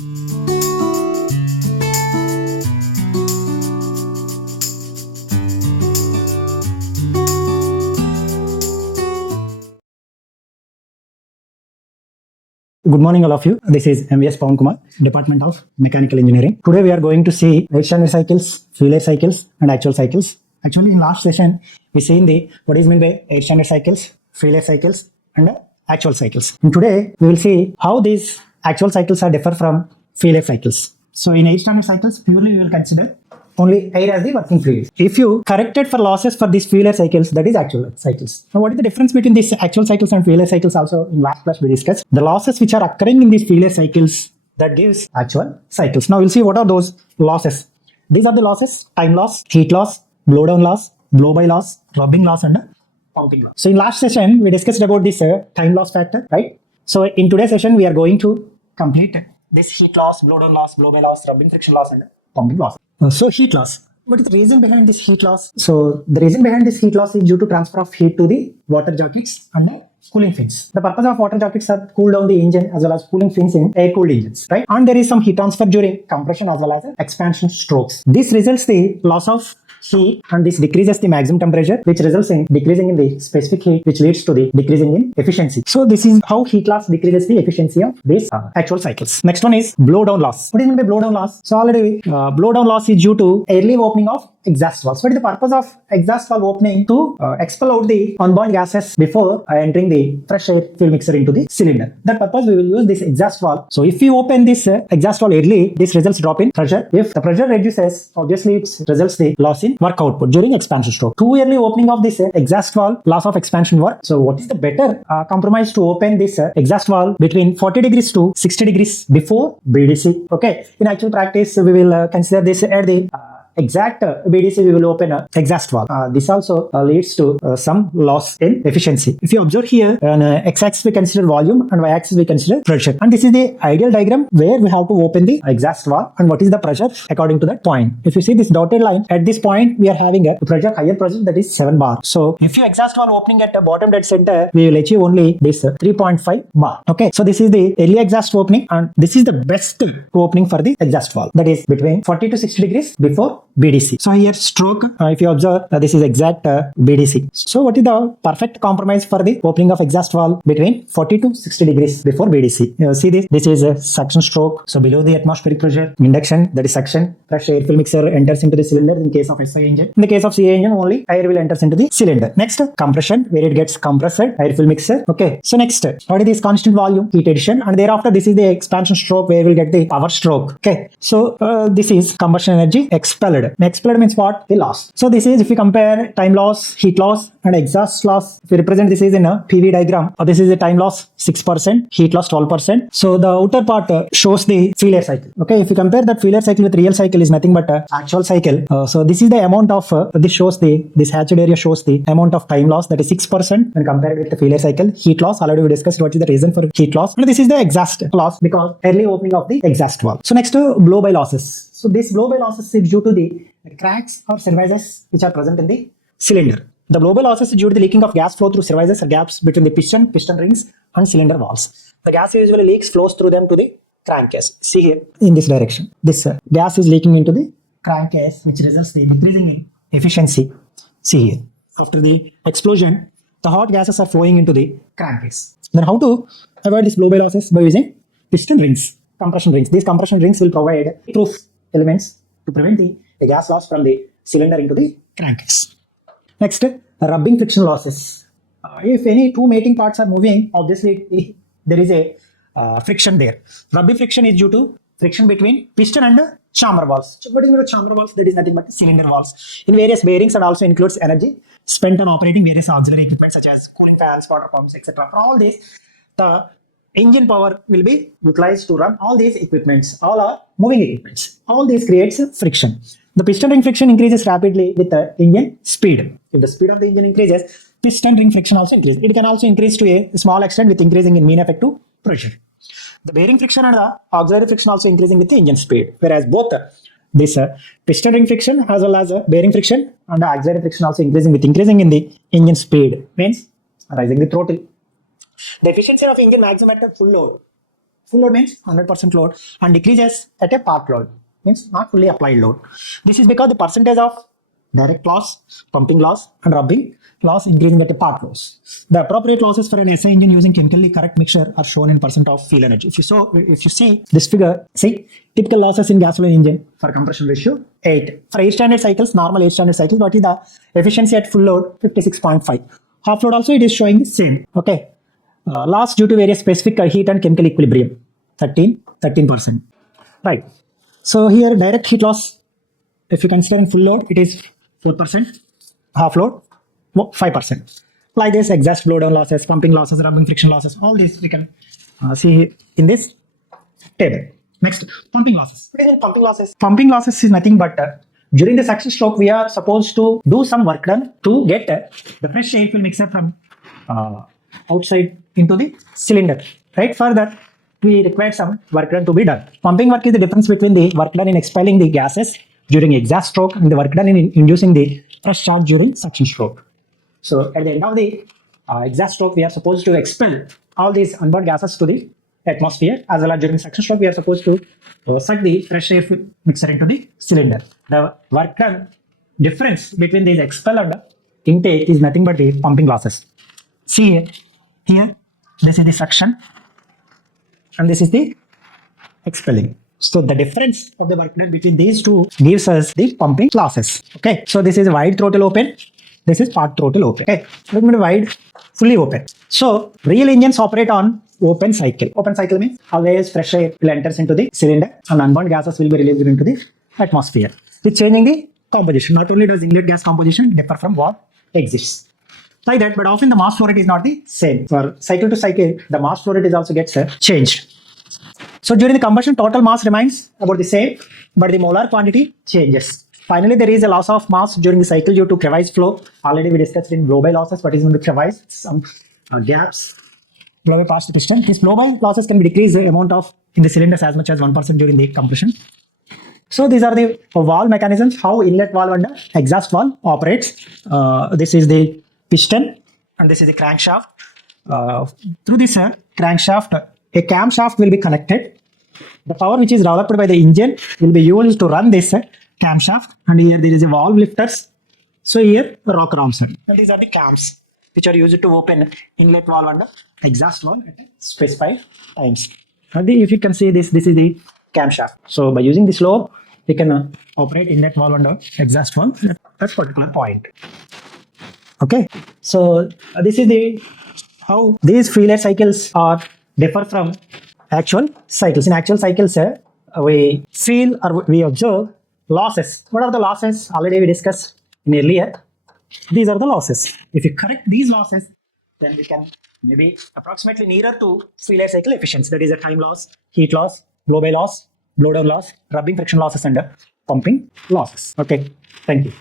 Good morning all of you. This is MVS Pawan Kumar, Department of Mechanical Engineering. Today we are going to see air standard cycles, fuel air cycles and actual cycles. Actually in last session we seen the what is meant by air standard cycles, fuel air cycles and actual cycles. And today we will see how these actual cycles are differ from fuel air cycles. So in air standard cycles purely we will consider only air as the working fluid. If you corrected for losses for these fuel air cycles, that is actual cycles. Now what is the difference between these actual cycles and fuel air cycles? Also in last class we discussed the losses which are occurring in these fuel air cycles that gives actual cycles. Now we'll see what are those losses. These are the losses: time loss, heat loss, blowdown loss, blow by loss, rubbing loss and pumping loss. So in last session we discussed about this time loss factor, right? So in today's session we are going to complete this heat loss, blowdown loss, blow by loss, rubbing friction loss and pumping loss. So heat loss. What is the reason behind this heat loss? So the reason behind this heat loss is due to transfer of heat to the water jackets and the cooling fins. The purpose of water jackets are to cool down the engine as well as cooling fins in air-cooled engines, right? And there is some heat transfer during compression as well as expansion strokes. This results the loss of heat and this decreases the maximum temperature, which results in decreasing in the specific heat, which leads to the decreasing in efficiency. So this is how heat loss decreases the efficiency of these actual cycles. Next one is blowdown loss. What do you mean by blowdown loss? So already blowdown loss is due to early opening of exhaust valves. What is the purpose of exhaust valve opening? To expel out the unbound gases before entering the fresh air fuel mixer into the cylinder. That purpose we will use this exhaust valve. So if we open this exhaust valve early, this results drop in pressure. If the pressure reduces, obviously it results the loss in work output during expansion stroke. Too early opening of this exhaust valve, loss of expansion work. So what is the better compromise to open this exhaust valve between 40 degrees to 60 degrees before BDC? Okay, in actual practice we will consider this at the exact BDC we will open a exhaust valve. This also leads to some loss in efficiency. If you observe here, on x-axis we consider volume and y-axis we consider pressure. And this is the ideal diagram where we have to open the exhaust valve and what is the pressure according to that point. If you see this dotted line, at this point we are having a pressure, higher pressure, that is 7 bar. So if you exhaust valve opening at the bottom dead center, we will achieve only this 3.5 bar. Okay, so this is the early exhaust opening and this is the best opening for the exhaust valve, that is between 40 to 60 degrees before BDC. So here stroke, if you observe, this is exact BDC. So what is the perfect compromise for the opening of exhaust valve between 40 to 60 degrees before BDC? See this, this is a suction stroke. So below the atmospheric pressure, induction, that is suction, fresh air fuel mixer enters into the cylinder in case of SI engine. In the case of CA engine, only air will enters into the cylinder. Next, compression, where it gets compressed, air fuel mixer. Okay, so next, what is this constant volume, heat addition, and thereafter this is the expansion stroke where we'll get the power stroke. Okay, so this is combustion energy expelled. Expelled means what? The loss. So this is, if we compare time loss, heat loss and exhaust loss, if we represent this is in a PV diagram, this is the time loss 6%, heat loss 12%. So the outer part shows the fuel air cycle. Okay, if you compare that fuel air cycle with real cycle is nothing but actual cycle. So this is the amount of, this hatched area shows the amount of time loss, that is 6% when compared with the fuel air cycle. Heat loss, already we discussed what is the reason for heat loss. And this is the exhaust loss because early opening of the exhaust valve. So next, blow by losses. So this blow by losses is due to the cracks or services which are present in the cylinder. The blow by losses is due to the leaking of gas flow through services or gaps between the piston rings and cylinder walls. The gas usually leaks, flows through them to the crankcase. See here in this direction. This gas is leaking into the crankcase, which results in decreasing in efficiency. See here. After the explosion, the hot gases are flowing into the crankcase. Then how to avoid this blow by losses? By using piston rings, compression rings. These compression rings will provide proof elements to prevent the gas loss from the cylinder into the crankcase. Next, rubbing friction losses. If any two mating parts are moving, obviously there is a friction there. Rubbing friction is due to friction between piston and chamber valves. So what is the chamber valves? That is nothing but cylinder valves in various bearings and also includes energy spent on operating various auxiliary equipment such as cooling fans, water pumps, etc. For all this, the engine power will be utilized to run all these equipments. All are moving equipments. All this creates friction. The piston ring friction increases rapidly with the engine speed. If the speed of the engine increases, piston ring friction also increases. It can also increase to a small extent with increasing in mean effective pressure. The bearing friction and the auxiliary friction also increasing with the engine speed. Whereas both this piston ring friction as well as bearing friction and the auxiliary friction also increasing in the engine speed. Means rising the throttle. The efficiency of engine maximum at full load. Full load means 100% load and decreases at a part load, means not fully applied load. This is because the percentage of direct loss, pumping loss and rubbing loss increasing at a part loss. The appropriate losses for an SI engine using chemically correct mixture are shown in percent of fuel energy. If you see this figure, see typical losses in gasoline engine for compression ratio 8. For 8 standard cycles, normal 8 standard cycles, what is the efficiency at full load? 56.5. Half load also it is showing the same. Okay. Loss due to various specific heat and chemical equilibrium 13%. Right. So here direct heat loss, if you consider in full load, it is 4%, half load 5%. Like this, exhaust blowdown losses, pumping losses, rubbing friction losses, all this we can see in this table. Next, pumping losses. Pumping losses is nothing but during the suction stroke, we are supposed to do some work done to get the fresh air fuel mixer from outside into the cylinder. Right? Further, we require some work done to be done. Pumping work is the difference between the work done in expelling the gases during exhaust stroke and the work done in inducing the fresh charge during suction stroke. So at the end of the exhaust stroke, we are supposed to expel all these unburned gases to the atmosphere, as well as during suction stroke, we are supposed to suck the fresh air mixer into the cylinder. The work done difference between these expel and intake is nothing but the pumping losses. See here, this is the suction and this is the expelling. So the difference of the work done between these two gives us the pumping losses. Okay, so this is wide throttle open. This is part throttle open. Okay, look at wide, fully open. So real engines operate on open cycle. Open cycle means always fresh air will enters into the cylinder and unburned gases will be released into the atmosphere. It's changing the composition. Not only does inlet gas composition differ from what exists. Like that, but often the mass flow rate is not the same. For cycle to cycle, the mass flow rate is also gets changed. So during the combustion, total mass remains about the same, but the molar quantity changes. Finally, there is a loss of mass during the cycle due to crevice flow. Already we discussed in blow-by losses, what is in the crevice, some gaps, blow-by past the piston. These blow-by losses can be decreased the amount of in the cylinders as much as 1% during the compression. So these are the valve mechanisms, how inlet valve and exhaust valve operates. This is the piston and this is the crankshaft. Through this crankshaft, a camshaft will be connected. The power which is developed by the engine will be used to run this camshaft, and here there is a valve lifters. So here rocker arms. And these are the cams which are used to open inlet valve and exhaust valve at specified times. And if you can see this is the camshaft. So by using this lobe, we can operate inlet valve and exhaust valve at a particular point. Okay, so this is the how these fuel air cycles are differ from actual cycles. In actual cycles, we feel or we observe losses. What are the losses? Already we discussed in earlier. These are the losses. If you correct these losses, then we can maybe approximately nearer to fuel air cycle efficiency. That is a time loss, heat loss, blow-by loss, blowdown loss, rubbing friction losses, and pumping losses. Okay, thank you.